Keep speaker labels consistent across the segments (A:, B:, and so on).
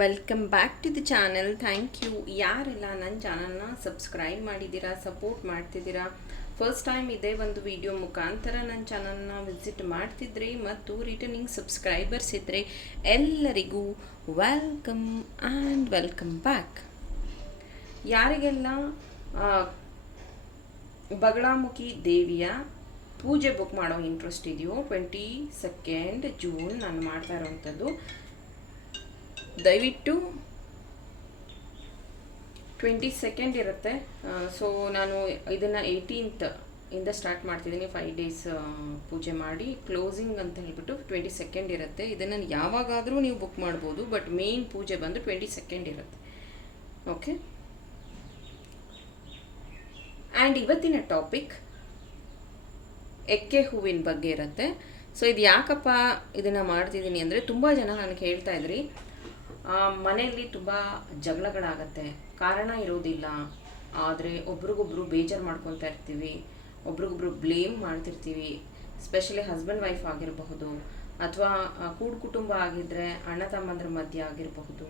A: Welcome back to the channel thank you ಯಾರೆಲ್ಲ ನನ್ನ ಚಾನಲ್ನ ಸಬ್ಸ್ಕ್ರೈಬ್ ಮಾಡಿದ್ದೀರಾ ಸಪೋರ್ಟ್ ಮಾಡ್ತಿದ್ದೀರಾ? ಫಸ್ಟ್ ಟೈಮ್ ಇದೇ ಒಂದು ವಿಡಿಯೋ ಮುಖಾಂತರ ನನ್ನ ಚಾನಲ್ನ ವಿಸಿಟ್ ಮಾಡ್ತಿದ್ರಿ ಮತ್ತು ರಿಟರ್ನಿಂಗ್ ಸಬ್ಸ್ಕ್ರೈಬರ್ಸ್ ಇದ್ದರೆ ಎಲ್ಲರಿಗೂ ವೆಲ್ಕಮ್ ಆ್ಯಂಡ್ ವೆಲ್ಕಮ್ ಬ್ಯಾಕ್ ಯಾರಿಗೆಲ್ಲ ಬಗಳಾಮುಖಿ ದೇವಿಯ ಪೂಜೆ ಬುಕ್ ಮಾಡೋ ಇಂಟ್ರೆಸ್ಟ್ ಇದೆಯೋ ಟ್ವೆಂಟಿ ಸೆಕೆಂಡ್ ಜೂನ್ ನಾನು ಮಾಡ್ತಾ ಇರೋವಂಥದ್ದು ದಯವಿಟ್ಟು ಟ್ವೆಂಟಿ ಸೆಕೆಂಡ್ ಇರುತ್ತೆ ಸೊ ನಾನು ಇದನ್ನು ಏಯ್ಟೀನ್ತ್ ಇಂದ ಸ್ಟಾರ್ಟ್ ಮಾಡ್ತಿದ್ದೀನಿ. ಫೈವ್ ಡೇಸ್ ಪೂಜೆ ಮಾಡಿ ಕ್ಲೋಸಿಂಗ್ ಅಂತ ಹೇಳ್ಬಿಟ್ಟು ಟ್ವೆಂಟಿ ಸೆಕೆಂಡ್ ಇರುತ್ತೆ. ಇದನ್ನು ಯಾವಾಗಾದರೂ ನೀವು ಬುಕ್ ಮಾಡ್ಬೋದು ಬಟ್ ಮೇನ್ ಪೂಜೆ ಬಂದು ಟ್ವೆಂಟಿ ಸೆಕೆಂಡ್ ಇರುತ್ತೆ. ಓಕೆ ಆ್ಯಂಡ್ ಇವತ್ತಿನ ಟಾಪಿಕ್ ಎಕ್ಕೆ ಹೂವಿನ ಬಗ್ಗೆ ಇರುತ್ತೆ. ಸೊ ಇದು ಯಾಕಪ್ಪ ಇದನ್ನು ಮಾಡ್ತಿದ್ದೀನಿ ಅಂದರೆ ತುಂಬ ಜನ ನನಗೆ ಹೇಳ್ತಾ ಇದ್ರಿ. ಮನೆಯಲ್ಲಿ ತುಂಬ ಜಗಳಗಳಾಗತ್ತೆ. ಕಾರಣ ಇರೋದಿಲ್ಲ. ಆದರೆ ಒಬ್ರಿಗೊಬ್ರು ಬೇಜಾರು ಮಾಡ್ಕೊತಾ ಇರ್ತೀವಿ. ಒಬ್ರಿಗೊಬ್ರು ಬ್ಲೇಮ್ ಮಾಡ್ತಿರ್ತೀವಿ. ಸ್ಪೆಷಲಿ ಹಸ್ಬೆಂಡ್ ವೈಫ್ ಆಗಿರಬಹುದು ಅಥವಾ ಕೂಡು ಕುಟುಂಬ ಆಗಿದ್ದರೆ ಅಣ್ಣ ತಮ್ಮಂದ್ರ ಮಧ್ಯೆ ಆಗಿರಬಹುದು.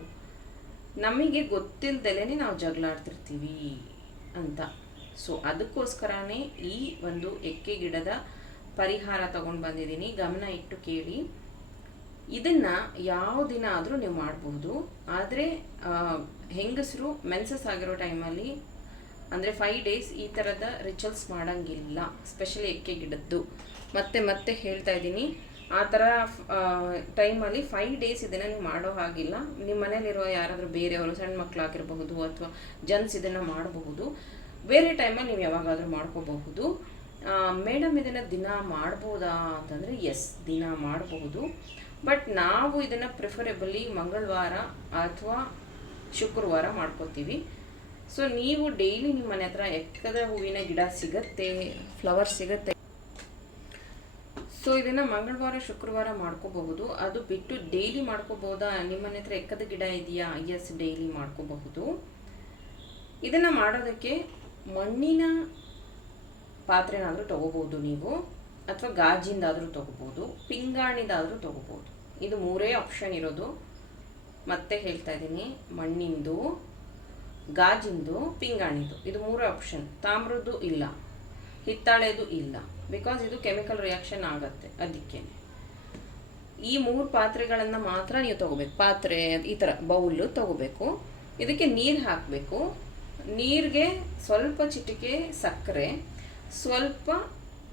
A: ನಮಗೆ ಗೊತ್ತಿಲ್ದಲೇ ನಾವು ಜಗಳಾಡ್ತಿರ್ತೀವಿ ಅಂತ. ಸೊ ಅದಕ್ಕೋಸ್ಕರನೇ ಈ ಒಂದು ಎಕ್ಕೆ ಗಿಡದ ಪರಿಹಾರ ತಗೊಂಡು ಬಂದಿದ್ದೀನಿ. ಗಮನ ಇಟ್ಟು ಕೇಳಿ. ಇದನ್ನ ಯಾವ ದಿನ ಆದರೂ ನೀವು ಮಾಡಬಹುದು ಆದರೆ ಹೆಂಗಸರು ಮೆನ್ಸಸ್ ಆಗಿರೋ ಟೈಮಲ್ಲಿ ಅಂದರೆ ಫೈವ್ ಡೇಸ್ ಈ ಥರದ ರಿಚುವಲ್ಸ್ ಮಾಡೋಂಗಿಲ್ಲ. ಸ್ಪೆಷಲಿ ಎಕ್ಕೆ ಗಿಡದ್ದು. ಮತ್ತೆ ಮತ್ತೆ ಹೇಳ್ತಾ ಇದ್ದೀನಿ. ಆ ಥರ ಟೈಮಲ್ಲಿ ಫೈವ್ ಡೇಸ್ ಇದನ್ನು ನೀವು ಮಾಡೋ ಹಾಗಿಲ್ಲ. ನಿಮ್ಮ ಮನೇಲಿರೋ ಯಾರಾದರೂ ಬೇರೆಯವರು, ಸಣ್ಣ ಮಕ್ಕಳಾಗಿರಬಹುದು ಅಥವಾ ಜನ್ಸ್ ಇದನ್ನು ಮಾಡಬಹುದು. ಬೇರೆ ಟೈಮಲ್ಲಿ ನೀವು ಯಾವಾಗಾದರೂ ಮಾಡ್ಕೋಬಹುದು. ಮೇಡಮ್ ಇದನ್ನು ದಿನ ಮಾಡ್ಬೋದಾ ಅಂತಂದರೆ ಎಸ್ ದಿನ ಮಾಡಬಹುದು. ಬಟ್ ನಾವು ಇದನ್ನು ಪ್ರಿಫರೆಬಲಿ ಮಂಗಳವಾರ ಅಥವಾ ಶುಕ್ರವಾರ ಮಾಡ್ಕೋತೀವಿ. ಸೊ ನೀವು ಡೈಲಿ ನಿಮ್ಮ ಮನೆ ಹತ್ರ ಎಕ್ಕದ ಹೂವಿನ ಗಿಡ ಸಿಗತ್ತೆ ಫ್ಲವರ್ ಸಿಗತ್ತೆ. ಸೊ ಇದನ್ನು ಮಂಗಳವಾರ, ಶುಕ್ರವಾರ ಮಾಡ್ಕೋಬಹುದು. ಅದು ಬಿಟ್ಟು ಡೈಲಿ ಮಾಡ್ಕೋಬಹುದಾ? ನಿಮ್ಮ ಮನೆ ಹತ್ರ ಎಕ್ಕದ ಗಿಡ ಇದೆಯಾ? ಎಸ್ ಡೈಲಿ ಮಾಡ್ಕೋಬಹುದು. ಇದನ್ನು ಮಾಡೋದಕ್ಕೆ ಮಣ್ಣಿನ ಪಾತ್ರೆನಾದರೂ ತಗೋಬೋದು ನೀವು. ಅಥವಾ ಗಾಜಿಂದಾದರೂ ತೊಗೋಬೋದು, ಪಿಂಗಾಣಿದಾದರೂ ತೊಗೋಬೋದು. ಇದು ಮೂರೇ ಆಪ್ಷನ್ ಇರೋದು. ಮತ್ತೆ ಹೇಳ್ತಾ ಇದ್ದೀನಿ, ಮಣ್ಣಿಂದು, ಗಾಜಿಂದು, ಪಿಂಗಾಣಿದು. ಇದು ಮೂರೇ ಆಪ್ಷನ್ ತಾಮ್ರದ್ದು ಇಲ್ಲ, ಹಿತ್ತಾಳೆದು ಇಲ್ಲ. ಬಿಕಾಸ್ ಇದು ಕೆಮಿಕಲ್ ರಿಯಾಕ್ಷನ್ ಆಗತ್ತೆ ಅದಕ್ಕೆ. ಈ ಮೂರು ಪಾತ್ರೆಗಳನ್ನು ಮಾತ್ರ ನೀವು ತಗೋಬೇಕು. ಪಾತ್ರೆ, ಈ ಥರ ಬೌಲು ತಗೋಬೇಕು. ಇದಕ್ಕೆ ನೀರು ಹಾಕಬೇಕು. ನೀರಿಗೆ ಸ್ವಲ್ಪ ಚಿಟಿಕೆ ಸಕ್ಕರೆ, ಸ್ವಲ್ಪ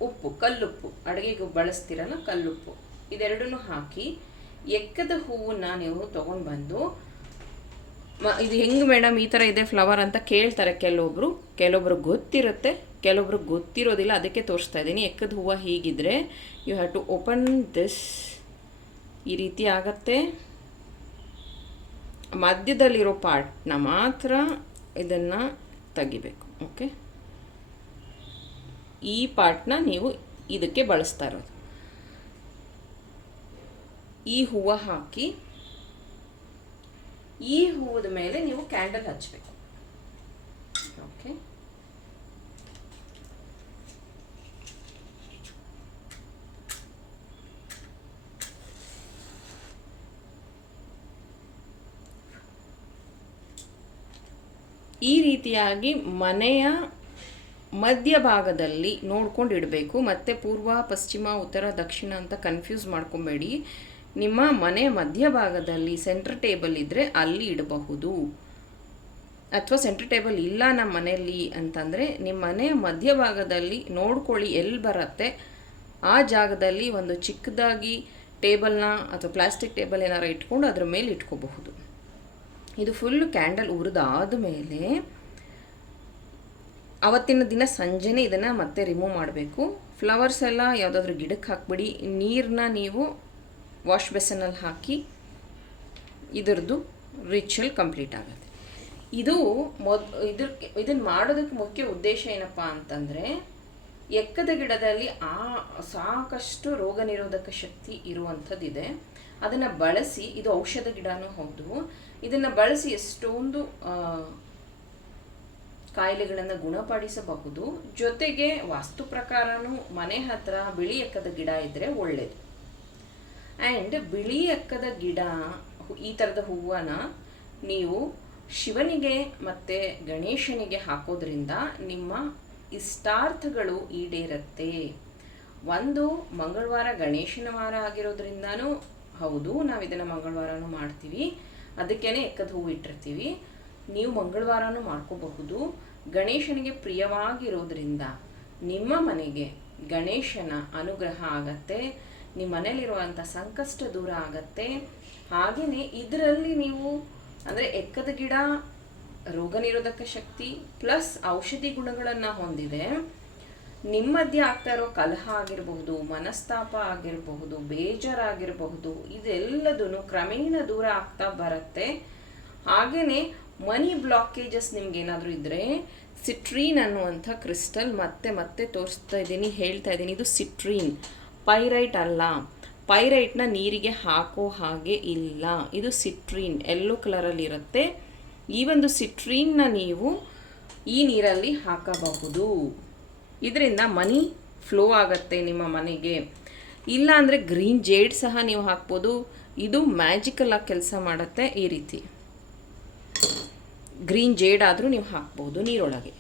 A: ಉಪ್ಪು, ಕಲ್ಲುಪ್ಪು, ಅಡುಗೆಗೆ ಬಳಸ್ತೀರಲ್ಲ ಕಲ್ಲುಪ್ಪು. ಇದೆರಡನ್ನೂ ಹಾಕಿ ಎಕ್ಕದ ಹೂವನ್ನ ನೀವು ತೊಗೊಂಡು ಬಂದು ಇದು ಹೆಂಗೆ ಮೇಡಮ್ ಈ ಥರ ಇದೆ ಫ್ಲವರ್ ಅಂತ ಕೇಳ್ತಾರೆ ಕೆಲವೊಬ್ರು. ಕೆಲವೊಬ್ರು ಗೊತ್ತಿರುತ್ತೆ, ಕೆಲವೊಬ್ರು ಗೊತ್ತಿರೋದಿಲ್ಲ, ಅದಕ್ಕೆ ತೋರಿಸ್ತಾ ಇದ್ದೀನಿ. ಎಕ್ಕದ ಹೂವು ಹೀಗಿದ್ರೆ you have to open this ಈ ರೀತಿ ಆಗತ್ತೆ. ಮಧ್ಯದಲ್ಲಿರೋ ಪಾರ್ಟ್ನ ಮಾತ್ರ ಇದನ್ನು ತೆಗಿಬೇಕು ಓಕೆ ಈ ಪಾರ್ಟ್ನ ನೀವು ಇದಕ್ಕೆ ಬಳಸ್ತಾ ಇರೋದು. ಈ ಹೂವು ಹಾಕಿ, ಈ ಹೂವದ ಮೇಲೆ ನೀವು ಕ್ಯಾಂಡಲ್ ಹಚ್ಚಬೇಕು ಓಕೆ ಈ ರೀತಿಯಾಗಿ ಮನೆಯ ಮಧ್ಯಭಾಗದಲ್ಲಿ ನೋಡ್ಕೊಂಡು ಇಡಬೇಕು. ಮತ್ತು ಪೂರ್ವ, ಪಶ್ಚಿಮ, ಉತ್ತರ, ದಕ್ಷಿಣ ಅಂತ ಕನ್ಫ್ಯೂಸ್ ಮಾಡ್ಕೊಬೇಡಿ. ನಿಮ್ಮ ಮನೆ ಮಧ್ಯಭಾಗದಲ್ಲಿ ಸೆಂಟ್ರ್ ಟೇಬಲ್ ಇದ್ದರೆ ಅಲ್ಲಿ ಇಡಬಹುದು. ಅಥವಾ ಸೆಂಟ್ರ್ ಟೇಬಲ್ ಇಲ್ಲ ನಮ್ಮ ಮನೆಯಲ್ಲಿ ಅಂತಂದರೆ ನಿಮ್ಮ ಮನೆ ಮಧ್ಯಭಾಗದಲ್ಲಿ ನೋಡ್ಕೊಳ್ಳಿ ಎಲ್ಲಿ ಬರುತ್ತೆ. ಆ ಜಾಗದಲ್ಲಿ ಒಂದು ಚಿಕ್ಕದಾಗಿ ಟೇಬಲ್ನ ಅಥವಾ ಪ್ಲಾಸ್ಟಿಕ್ ಟೇಬಲ್ ಏನಾರು ಇಟ್ಕೊಂಡು ಅದ್ರ ಮೇಲೆ ಇಟ್ಕೋಬಹುದು. ಇದು ಫುಲ್ ಕ್ಯಾಂಡಲ್ ಉರಿದಾದ ಮೇಲೆ ಅವತ್ತಿನ ದಿನ ಸಂಜೆನೇ ಇದನ್ನು ಮತ್ತೆ ರಿಮೂವ್ ಮಾಡಬೇಕು. ಫ್ಲವರ್ಸ್ ಎಲ್ಲ ಯಾವುದಾದ್ರೂ ಗಿಡಕ್ಕೆ ಹಾಕ್ಬಿಡಿ. ನೀರನ್ನ ನೀವು ವಾಶ್ ಬೆಸನಲ್ಲಿ ಹಾಕಿ ಇದರದ್ದು ರಿಚುವಲ್ ಕಂಪ್ಲೀಟ್ ಆಗುತ್ತೆ. ಇದು ಮೊದ್ ಇದಕ್ಕೆ ಇದನ್ನು ಮಾಡೋದಕ್ಕೆ ಮುಖ್ಯ ಉದ್ದೇಶ ಏನಪ್ಪ ಅಂತಂದರೆ ಎಕ್ಕದ ಗಿಡದಲ್ಲಿ ಆ ಸಾಕಷ್ಟು ರೋಗ ನಿರೋಧಕ ಶಕ್ತಿ ಇರುವಂಥದ್ದಿದೆ. ಅದನ್ನು ಬಳಸಿ, ಇದು ಔಷಧ ಗಿಡನೂ ಹೌದು. ಇದನ್ನು ಬಳಸಿ ಎಷ್ಟೊಂದು ಕಾಯಿಲೆಗಳನ್ನು ಗುಣಪಡಿಸಬಹುದು. ಜೊತೆಗೆ ವಾಸ್ತು ಪ್ರಕಾರನೂ ಮನೆ ಹತ್ರ ಬಿಳಿ ಎಕ್ಕದ ಗಿಡ ಇದ್ದರೆ ಒಳ್ಳೆಯದು ಆ್ಯಂಡ್ ಬಿಳಿ ಎಕ್ಕದ ಗಿಡ, ಈ ಥರದ ಹೂವನ್ನ ನೀವು ಶಿವನಿಗೆ ಮತ್ತು ಗಣೇಶನಿಗೆ ಹಾಕೋದ್ರಿಂದ ನಿಮ್ಮ ಇಷ್ಟಾರ್ಥಗಳು ಈಡೇರುತ್ತೆ. ಒಂದು, ಮಂಗಳವಾರ ಗಣೇಶನ ವಾರ ಆಗಿರೋದ್ರಿಂದನೂ ಹೌದು ನಾವು ಇದನ್ನು ಮಂಗಳವಾರನೂ ಮಾಡ್ತೀವಿ. ಅದಕ್ಕೇ ಎಕ್ಕದ ಹೂವು ಇಟ್ಟಿರ್ತೀವಿ. ನೀವು ಮಂಗಳವಾರನೂ ಮಾಡ್ಕೋಬಹುದು. ಗಣೇಶನಿಗೆ ಪ್ರಿಯವಾಗಿರೋದ್ರಿಂದ ನಿಮ್ಮ ಮನೆಗೆ ಗಣೇಶನ ಅನುಗ್ರಹ ಆಗತ್ತೆ, ನಿಮ್ಮ ಮನೇಲಿರುವಂಥ ಸಂಕಷ್ಟ ದೂರ ಆಗತ್ತೆ. ಹಾಗೆಯೇ ಇದರಲ್ಲಿ ನೀವು ಅಂದರೆ ಎಕ್ಕದ ಗಿಡ, ರೋಗ ನಿರೋಧಕ ಶಕ್ತಿ ಪ್ಲಸ್ ಔಷಧಿ ಗುಣಗಳನ್ನು ಹೊಂದಿದೆ. ನಿಮ್ಮ ಮಧ್ಯೆ ಆಗ್ತಾ ಇರೋ ಕಲಹ ಆಗಿರಬಹುದು, ಮನಸ್ತಾಪ ಆಗಿರಬಹುದು, ಬೇಜಾರಾಗಿರಬಹುದು ಇದೆಲ್ಲದೂ ಕ್ರಮೇಣ ದೂರ ಆಗ್ತಾ ಬರುತ್ತೆ. ಹಾಗೆಯೇ ಮನಿ ಬ್ಲಾಕೇಜಸ್ ನಿಮ್ಗೇನಾದರೂ ಇದ್ದರೆ ಸಿಟ್ರೀನ್ ಅನ್ನುವಂಥ ಕ್ರಿಸ್ಟಲ್ ಮತ್ತೆ ಮತ್ತೆ ತೋರಿಸ್ತಾ ಇದ್ದೀನಿ, ಹೇಳ್ತಾ ಇದ್ದೀನಿ. ಇದು ಸಿಟ್ರೀನ್ ಪೈರೈಟ್ ಅಲ್ಲ. ಪೈರೈಟ್ನ ನೀರಿಗೆ ಹಾಕೋ ಹಾಗೆ ಇಲ್ಲ. ಇದು ಸಿಟ್ರೀನ್ ಎಲ್ಲೋ ಕಲರಲ್ಲಿ ಇರುತ್ತೆ. ಈ ಒಂದು ಸಿಟ್ರೀನ್ನ ನೀವು ಈ ನೀರಲ್ಲಿ ಹಾಕಬಹುದು. ಇದರಿಂದ ಮನಿ ಫ್ಲೋ ಆಗುತ್ತೆ ನಿಮ್ಮ ಮನೆಗೆ. ಇಲ್ಲ ಅಂದರೆ ಗ್ರೀನ್ ಜೇಡ್ ಸಹ ನೀವು ಹಾಕ್ಬೋದು. ಇದು ಮ್ಯಾಜಿಕಲ್ ಆಗಿ ಕೆಲಸ ಮಾಡುತ್ತೆ ಈ ರೀತಿ. ಗ್ರೀನ್ ಜೇಡ್ ಆದರೂ ನೀವು ಹಾಕ್ಬೋದು ನೀರೊಳಗೆ.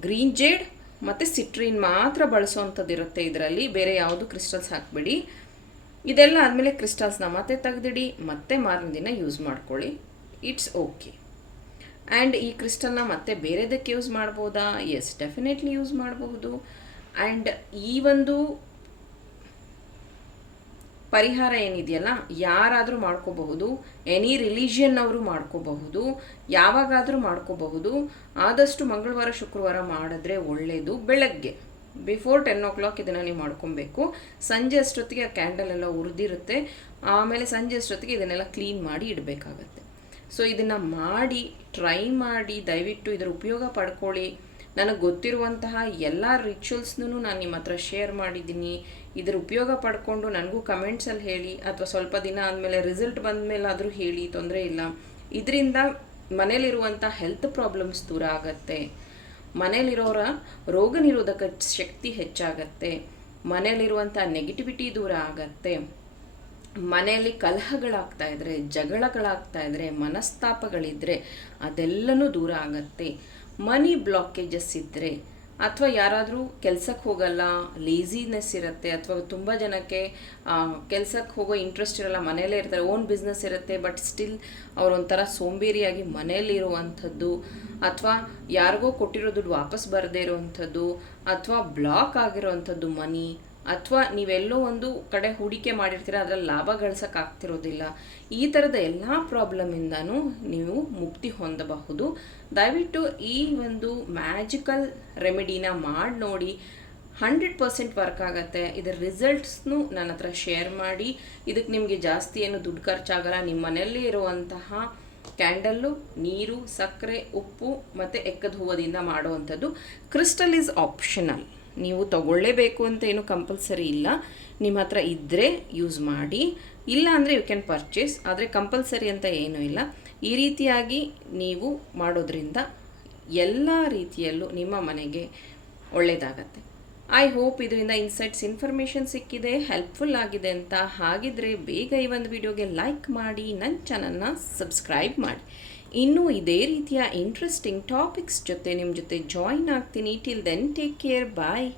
A: ಗ್ರೀನ್ ಜೇಡ್ ಮತ್ತು ಸಿಟ್ರಿನ್ ಮಾತ್ರ ಬಳಸೋವಂಥದ್ದು ಇರುತ್ತೆ ಇದರಲ್ಲಿ. ಬೇರೆ ಯಾವುದು ಕ್ರಿಸ್ಟಲ್ಸ್ ಹಾಕಬೇಡಿ. ಇದೆಲ್ಲ ಆದಮೇಲೆ ಕ್ರಿಸ್ಟಲ್ಸ್ನ ಮತ್ತೆ ತೆಗೆದಿಡಿ, ಮತ್ತೆ ಮಾರನೇ ದಿನ ಯೂಸ್ ಮಾಡ್ಕೊಳ್ಳಿ. It's okay. ಆ್ಯಂಡ್ ಈ ಕ್ರಿಸ್ಟಲ್ನ ಮತ್ತೆ ಬೇರೆದಕ್ಕೆ ಯೂಸ್ ಮಾಡ್ಬೋದಾ? ಎಸ್, ಡೆಫಿನೆಟ್ಲಿ ಯೂಸ್ ಮಾಡಬಹುದು ಆ್ಯಂಡ್ ಈ ಒಂದು ಪರಿಹಾರ ಏನಿದೆಯಲ್ಲ, ಯಾರಾದರೂ ಮಾಡ್ಕೋಬಹುದು ಎನಿ ರಿಲಿಜಿಯನ್ ಅವರು ಮಾಡ್ಕೋಬಹುದು, ಯಾವಾಗಾದರೂ ಮಾಡ್ಕೋಬಹುದು. ಆದಷ್ಟು ಮಂಗಳವಾರ, ಶುಕ್ರವಾರ ಮಾಡಿದ್ರೆ ಒಳ್ಳೆಯದು ಬೆಳಗ್ಗೆ. ಬಿಫೋರ್ ಟೆನ್ ಓ ಕ್ಲಾಕ್ ಇದನ್ನು ನೀವು ಮಾಡ್ಕೊಬೇಕು. ಸಂಜೆ ಅಷ್ಟೊತ್ತಿಗೆ ಆ ಕ್ಯಾಂಡಲ್ ಎಲ್ಲ ಉರಿದಿರುತ್ತೆ. ಆಮೇಲೆ ಸಂಜೆ ಅಷ್ಟೊತ್ತಿಗೆ ಇದನ್ನೆಲ್ಲ ಕ್ಲೀನ್ ಮಾಡಿ ಇಡಬೇಕಾಗತ್ತೆ. ಸೊ ಇದನ್ನು ಮಾಡಿ ಟ್ರೈ ಮಾಡಿ, ದಯವಿಟ್ಟು ಇದರ ಉಪಯೋಗ ಪಡ್ಕೊಳ್ಳಿ. ನನಗೆ ಗೊತ್ತಿರುವಂತಹ ಎಲ್ಲ ರಿಚುವಲ್ಸ್ನೂ ನಾನು ನಿಮ್ಮ ಹತ್ರ ಶೇರ್ ಮಾಡಿದ್ದೀನಿ. ಇದರ ಉಪಯೋಗ ಪಡ್ಕೊಂಡು ನನಗೂ ಕಮೆಂಟ್ಸಲ್ಲಿ ಹೇಳಿ, ಅಥವಾ ಸ್ವಲ್ಪ ದಿನ ಆದಮೇಲೆ ರಿಸಲ್ಟ್ ಬಂದ ಮೇಲಾದರೂ ಹೇಳಿ, ತೊಂದರೆ ಇಲ್ಲ. ಇದರಿಂದ ಮನೇಲಿರುವಂಥ ಹೆಲ್ತ್ ಪ್ರಾಬ್ಲಮ್ಸ್ ದೂರ ಆಗತ್ತೆ. ಮನೇಲಿರೋರ ರೋಗ ನಿರೋಧಕ ಶಕ್ತಿ ಹೆಚ್ಚಾಗತ್ತೆ. ಮನೇಲಿರುವಂಥ ನೆಗೆಟಿವಿಟಿ ದೂರ ಆಗತ್ತೆ. ಮನೆಯಲ್ಲಿ ಕಲಹಗಳಾಗ್ತಾ ಇದ್ರೆ, ಜಗಳಗಳಾಗ್ತಾ ಇದ್ರೆ, ಮನಸ್ತಾಪಗಳಿದ್ರೆ ಅದೆಲ್ಲನೂ ದೂರ ಆಗತ್ತೆ. ಮನಿ ಬ್ಲಾಕೇಜಸ್ ಇದ್ದರೆ ಅಥವಾ ಯಾರಾದರೂ ಕೆಲಸಕ್ಕೆ ಹೋಗಲ್ಲ ಲೇಝಿನೆಸ್ ಇರುತ್ತೆ ಅಥವಾ ತುಂಬ ಜನಕ್ಕೆ ಕೆಲಸಕ್ಕೆ ಹೋಗೋ ಇಂಟ್ರೆಸ್ಟ್ ಇರಲ್ಲ, ಮನೆಯಲ್ಲೇ ಇರ್ತಾರೆ ಓನ್ ಬಿಸ್ನೆಸ್ ಇರುತ್ತೆ ಬಟ್ ಸ್ಟಿಲ್ ಅವರೊಂಥರ ಸೋಂಬೇರಿಯಾಗಿ ಮನೆಯಲ್ಲಿರುವಂಥದ್ದು ಅಥವಾ ಯಾರಿಗೋ ಕೊಟ್ಟಿರೋ ದುಡ್ಡು ವಾಪಸ್ ಬರದೇ ಇರುವಂಥದ್ದು ಅಥವಾ ಬ್ಲಾಕ್ ಆಗಿರೋವಂಥದ್ದು ಮನಿ ಅಥವಾ ನೀವೆಲ್ಲೋ ಒಂದು ಕಡೆ ಹೂಡಿಕೆ ಮಾಡಿರ್ತೀರ, ಅದರಲ್ಲಿ ಲಾಭ ಗಳಿಸೋಕ್ಕಾಗ್ತಿರೋದಿಲ್ಲ ಈ ಥರದ ಎಲ್ಲ ಪ್ರಾಬ್ಲಮಿಂದನೂ ನೀವು ಮುಕ್ತಿ ಹೊಂದಬಹುದು. ದಯವಿಟ್ಟು ಈ ಒಂದು ಮ್ಯಾಜಿಕಲ್ ರೆಮಿಡಿನ ಮಾಡಿ ನೋಡಿ. ಹಂಡ್ರೆಡ್ ಪರ್ಸೆಂಟ್ ವರ್ಕ್ ಆಗುತ್ತೆ. ಇದರ ರಿಸಲ್ಟ್ಸ್ನು ನನ್ನ ಹತ್ರ ಶೇರ್ ಮಾಡಿ. ಇದಕ್ಕೆ ನಿಮಗೆ ಜಾಸ್ತಿ ಏನು ದುಡ್ಡು ಖರ್ಚಾಗಲ್ಲ. ನಿಮ್ಮ ಮನೆಯಲ್ಲಿ ಇರುವಂತಹ ಕ್ಯಾಂಡಲ್ಲು ನೀರು, ಸಕ್ಕರೆ, ಉಪ್ಪು ಮತ್ತು ಎಕ್ಕದ ಹೂವದಿಂದ ಮಾಡುವಂಥದ್ದು. ಕ್ರಿಸ್ಟಲ್ ಈಸ್ ಆಪ್ಷನಲ್ ನೀವು ತಗೊಳ್ಳೇಬೇಕು ಅಂತ ಏನು ಕಂಪಲ್ಸರಿ ಇಲ್ಲ. ನಿಮ್ಮ ಹತ್ರ ಇದ್ದರೆ ಯೂಸ್ ಮಾಡಿ. ಇಲ್ಲ ಅಂದರೆ ಯು ಕ್ಯಾನ್ ಪರ್ಚೇಸ್ ಆದರೆ ಕಂಪಲ್ಸರಿ ಅಂತ ಏನೂ ಇಲ್ಲ. ಈ ರೀತಿಯಾಗಿ ನೀವು ಮಾಡೋದ್ರಿಂದ ಎಲ್ಲ ರೀತಿಯಲ್ಲೂ ನಿಮ್ಮ ಮನೆಗೆ ಒಳ್ಳೆಯದಾಗತ್ತೆ ಐ ಹೋಪ್ ಇದರಿಂದ ಇನ್ಸೈಟ್ಸ್ ಇನ್ಫಾರ್ಮೇಷನ್ ಸಿಕ್ಕಿದೆ ಹೆಲ್ಪ್ಫುಲ್ ಆಗಿದೆ ಅಂತ. ಹಾಗಿದ್ರೆ ಬೇಗ ಈ ಒಂದು ವಿಡಿಯೋಗೆ ಲೈಕ್ ಮಾಡಿ ನನ್ನ ಚಾನಲ್ನ ಸಬ್ಸ್ಕ್ರೈಬ್ ಮಾಡಿ. ಇನ್ನೂ ಇದೇ ರೀತಿಯ ಇಂಟ್ರೆಸ್ಟಿಂಗ್ ಟಾಪಿಕ್ಸ್ ಜೊತೆ ನಿಮ್ಮ ಜೊತೆ ಜಾಯಿನ್ ಆಗ್ತೀನಿ. Till then take care bye